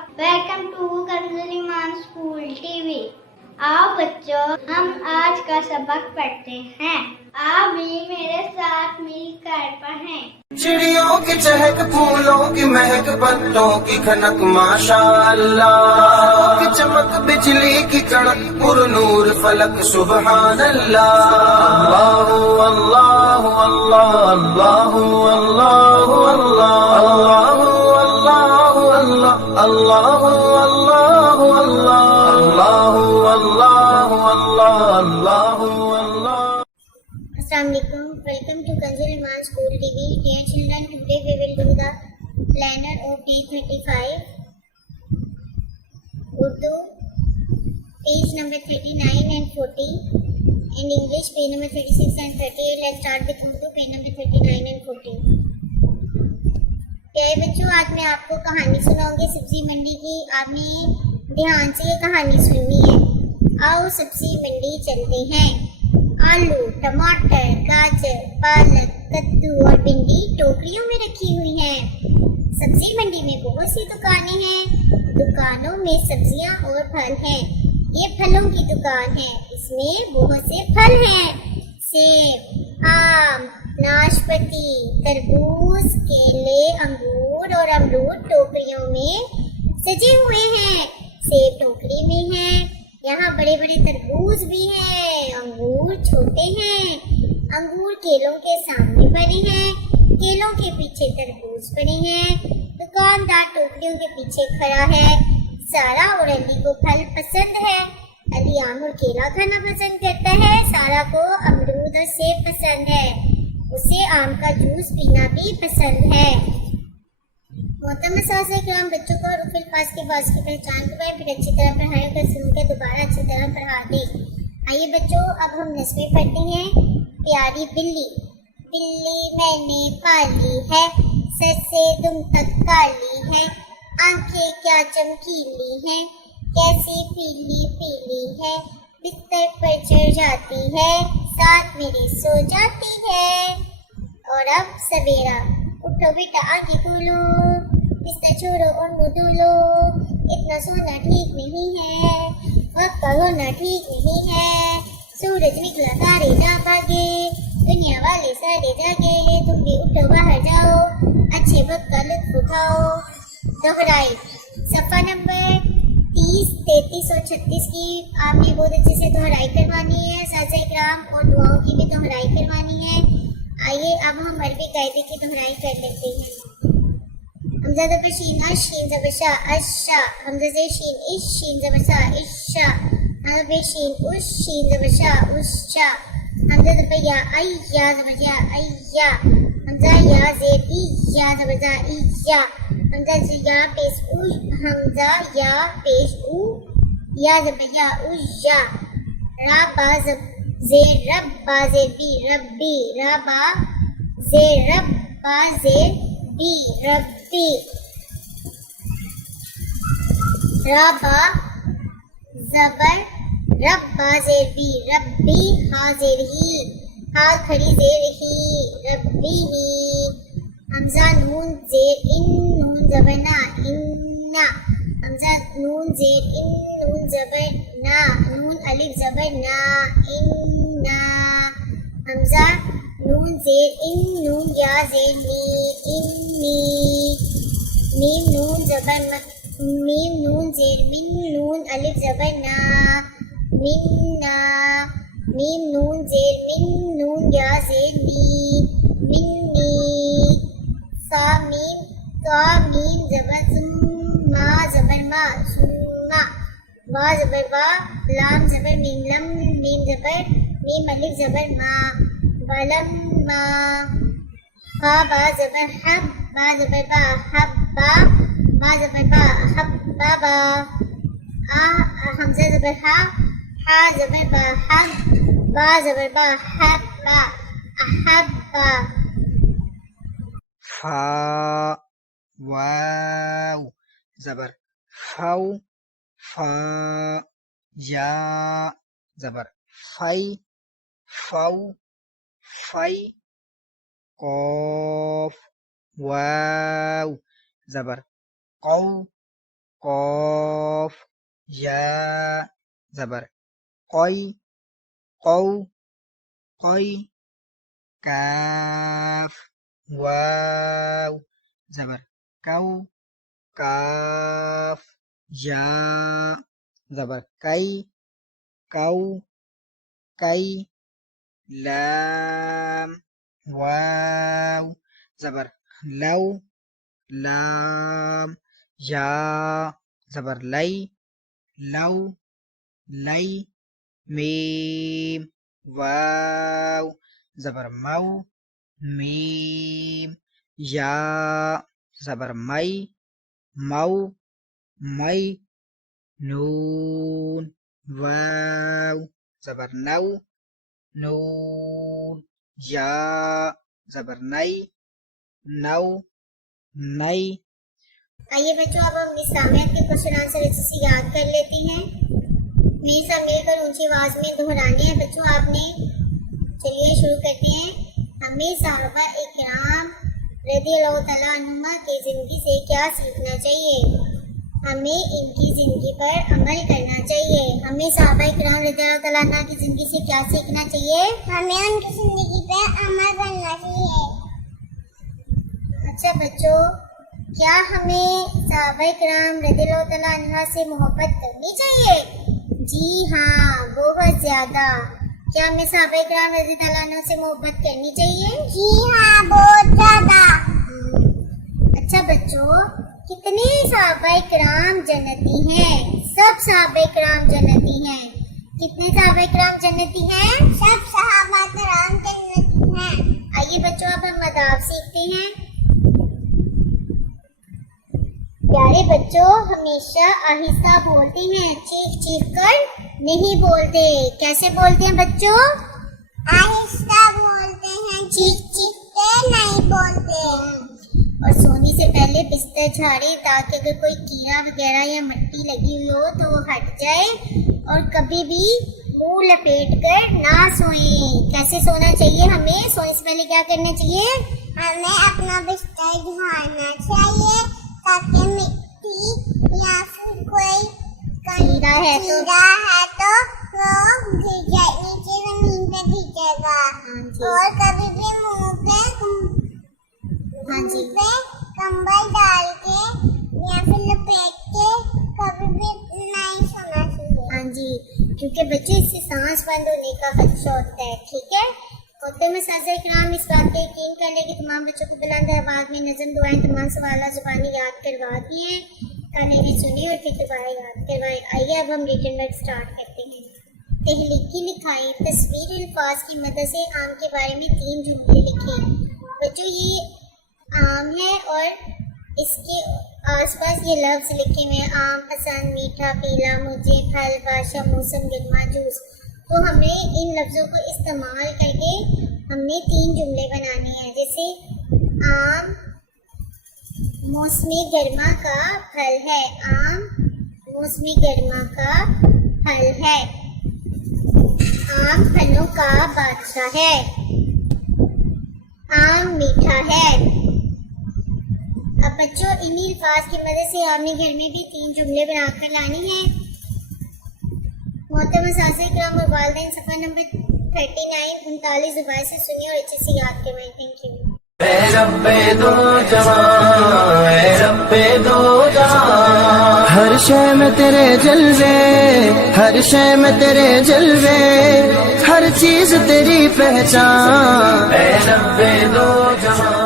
Welcome to कंजलीमान school TV. आओ बच्चों, हम आज का सबक पढ़ते हैं। आप भी मेरे साथ मिलकर पढ़ें। चिड़ियों की चहक, फूलों की महक, पत्तों की खनक, माशाअल्लाह की चमक, बिजली की कड़क, पुरनूर फलक, सुबहान अल्लाह। अल्लाह अल्लाह अल्लाह अल्लाह अल्लाह अल्लाह अल्लाह अल्लाह अल्लाह अल्लाह अल्लाह अल्लाह अल्लाह अल्लाह। Assalamualaikum. Welcome to Kanjaliman School TV. Dear children, today we will do the planner of day 35. Urdu, page number 39 and 40. And English, page number 36 and 38. Let's start with Urdu, page number 39 and 40. प्यारे बच्चों, आज मैं आपको कहानी सुनाऊंगी सब्जी मंडी की। आपने ध्यान से ये कहानी सुननी है। आओ सब्जी मंडी चलते हैं। आलू, टमाटर, गाजर, पालक, कद्दू और भिंडी टोकरियों में रखी हुई हैं। सब्जी मंडी में बहुत सी दुकानें हैं। दुकानों में सब्जियां और फल हैं। ये फलों की दुकान है। इसमें बहुत से फल हैं। सेब, आम, नाशपाती, तरबूज, केले, अंगूर और अमरूद टोकरियों में सजे हुए हैं। सेब टोकरी में है। यहाँ बड़े बड़े तरबूज भी हैं। अंगूर छोटे हैं। अंगूर केलों के सामने पड़े हैं। केलों के पीछे तरबूज पड़े हैं। दुकानदार टोकरियों के पीछे खड़ा है। सारा और अली को फल पसंद है। अली आम और केला खाना पसंद करता है। सारा को अमरूद और सेब पसंद है। उसे आम का जूस पीना भी पसंद है। मोहतरम साहिब, बच्चों को रुफिल पास के बास की पहचान करवाएं, फिर अच्छी तरह पढ़ाएं, फिर सुनकर दोबारा अच्छी तरह पढ़ा दें। आइए बच्चों, अब हम नस्में पढ़ते हैं। प्यारी बिल्ली, बिल्ली मैंने पाली है, सर से दुम तक काली है, आंखें क्या चमकीली हैं, कैसी पीली पीली है, बिस्तर पर चढ़ जाती है, साथ मेरे सो जाती है। और अब सवेरा, उठो बेटा आगे खोलो, बिस्तर छोड़ो और मुंह धो लो। इतना सोना ठीक नहीं है, वक्त का होना ठीक नहीं है। सूरज निकला तारे ना भागे, दुनिया वाले सारे जागे, तुम भी उठो बाहर जाओ, अच्छे वक्त का लुत्फ उठाओ। दोहराई सफा नंबर 30, 33 और 36 की आपने बहुत अच्छे से दोहराई करवानी है। साथ इकराम और दुआओं की भी दोहराई करवानी है। आइए अब हम अरबी कायदे की दोहराई कर लेते हैं। हमजा ज़बर शीन अश, शीन ज़बर शा अशा, हमजा ज़ेर शीन इश, शीन ज़बर सा इशा, हमजा बे शीन उश, शीन ज़बर शा उशा, हमजा ज़बर या आई, या ज़बर या अय्या, हमजा या ज़ेर ई, या ज़बर जा इया, हमजा या पेश उश, हमजा या पेश उ, या ज़बर या उया, रा बा ज़ेर रब, बा ज़ेर बी रब्बी, रा बा ज़ेर रब, बा ज़ेर बी रब्बी, रा बा ज़बर रब, बा ज़ेर बी रब्बी, हा ज़ेर ही, हा खड़ी ज़ेर ही, रब्बी ही, हमजा नून ज़ेर इन, नून ज़बर ना इन्ना, हमजा नून ज़ेर इन, नून ज़बर ना, नून अलिफ ज़बर ना इन्ना, हमजा नून ज़ेर इन, नून या ज़ेर नी इन्नी, मीम नून ज़बर म, मीम नून ज़ेर मिन, नून अलिफ ज़बर ना मिन्ना, मीम नून ज़ेर मिन, नून या ज़ेर नी मिन्नी, सा मीम ज़बर सुम, मा ज़बर मा सुम्मा, वा ज़बर वा, लाम ज़बर मीम लम, मीम ज़बर मीम अलिफ ज़बर मा वलम्मा, हा बा ज़बर हब, बा ज़बर बा हब्बा, बा ज़बर बा हब्बा बा, आ हमज़ा ज़बर हा, हा ज़बर बा हब, बा ज़बर बा हब्बा अहब्बा। फा, वाव ज़बर फाउ, फा, या ज़बर फै, फौ, फै, कॉफ, वाव ज़बर कौ, قاف یا زبر قوی قو قوی کاف واو زبر کو کاف یا زبر کئی کو کئی لام واو زبر لو لام یا زبر لئی لو لئی میم واو زبر مو میم یا زبر مئی مو مئی نون واو زبر نو نون یا زبر نئی نو نئی. آئیے بچوں اب ہم مس سامیہ کے کوشچن آنسر اچھے سے یاد کر لیتے ہیں. میرے ساتھ مل کر اونچی آواز میں دہرانے ہیں بچوں آپ نے. چلیے شروع کرتے ہیں. ہمیں صحابہ اکرام رضی اللہ تعالیٰ عنہما کی زندگی سے کیا سیکھنا چاہیے؟ ہمیں ان کی زندگی پر عمل کرنا چاہیے. ہمیں صحابہ اکرام رضی اللہ تعالیٰ عنہ کی زندگی سے کیا سیکھنا چاہیے؟ ہمیں ان کی زندگی پر عمل کرنا چاہیے. اچھا بچوں، کیا ہمیں صحابہ اکرام رضی اللہ تعالیٰ عنہ سے محبت کرنی چاہیے؟ جی ہاں، بہت زیادہ. کیا ہمیں صحابہ اکرام رضی اللہ عنہ سے محبت کرنی چاہیے؟ جی ہاں، بہت زیادہ. اچھا بچوں، کتنے صحابہ اکرام جنتی ہیں؟ سب صحابہ اکرام جنتی ہیں. کتنے صحابہ اکرام جنتی ہیں؟ سب صحابہ اکرام جنتی ہیں. آئیے بچوں اب ہم آداب سیکھتے ہیں. پیارے بچوں، ہمیشہ آہستہ بولتے ہیں، چیخ چیخ کر نہیں بولتے. کیسے بولتے ہیں بچوں؟ آہستہ بولتے ہیں، چیخ چیخ کر نہیں بولتے. اور سونے سے پہلے بستر جھاڑے تاکہ اگر کوئی کیڑا وغیرہ یا مٹی لگی ہوئی ہو تو وہ ہٹ جائے. اور کبھی بھی منہ لپیٹ کر نہ سوئیں. کیسے سونا چاہیے ہمیں؟ سونے سے پہلے کیا کرنا چاہیے؟ ہمیں اپنا بستر جھاڑنا چاہیے تاکہ مٹی یا پھر کوئی کیڑا ہے تو وہ گر جائے، نیچے زمین پہ بھیجے گا. اور کبھی بھی منہ پہ کمبل ڈال کے یا پھر لپیٹ کے کبھی بھی نہیں سونا چاہیے. ہاں جی، کیونکہ بچے اس سے سانس بند ہونے کا خدشہ ہوتا ہے. ٹھیک ہے. محترم اساتذہ کرام، اس بات کا یقین کر لیں کہ تمام بچوں کو بلند آواز میں نظم دعائیں تمام سوالات زبانی یاد کروا دی ہیں. کانے بھی سنی اور پھر دوبارہ یاد کروائے. آئیے اب ہم ریٹن ورک اسٹارٹ کرتے ہیں. تحلیقی لکھائی تصویر الفاظ کی مدد سے آم کے بارے میں 3 جملے لکھیں. بچوں یہ آم ہے اور اس کے آس پاس یہ لفظ لکھے ہوئے ہیں: آم، پسند، میٹھا، پیلا، مجھے، پھل، بادشاہ، موسم، گرما، جوس. تو ہمیں ان لفظوں کو استعمال کر کے ہم نے 3 جملے بنانے ہیں. جیسے آم موسمی گرما کا پھل ہے. آم موسمی گرما کا پھل ہے. آم پھلوں کا بادشاہ ہے. آم میٹھا ہے. اب بچوں انہی الفاظ کی مدد سے آپ نے گھر میں بھی 3 جملے بنا کر لانے ہیں. محترم اساتذہ کرام اور والدین صفحہ نمبر 39 39 زبان سے سنیے اور اچھے سے یاد کروائیں. Thank you. اے رب دو جہاں، اے رب دو جہاں، ہر شے میں تیرے جلوے، ہر شے میں تیرے جلوے، ہر چیز تیری پہچان. اے رب دو جہاں.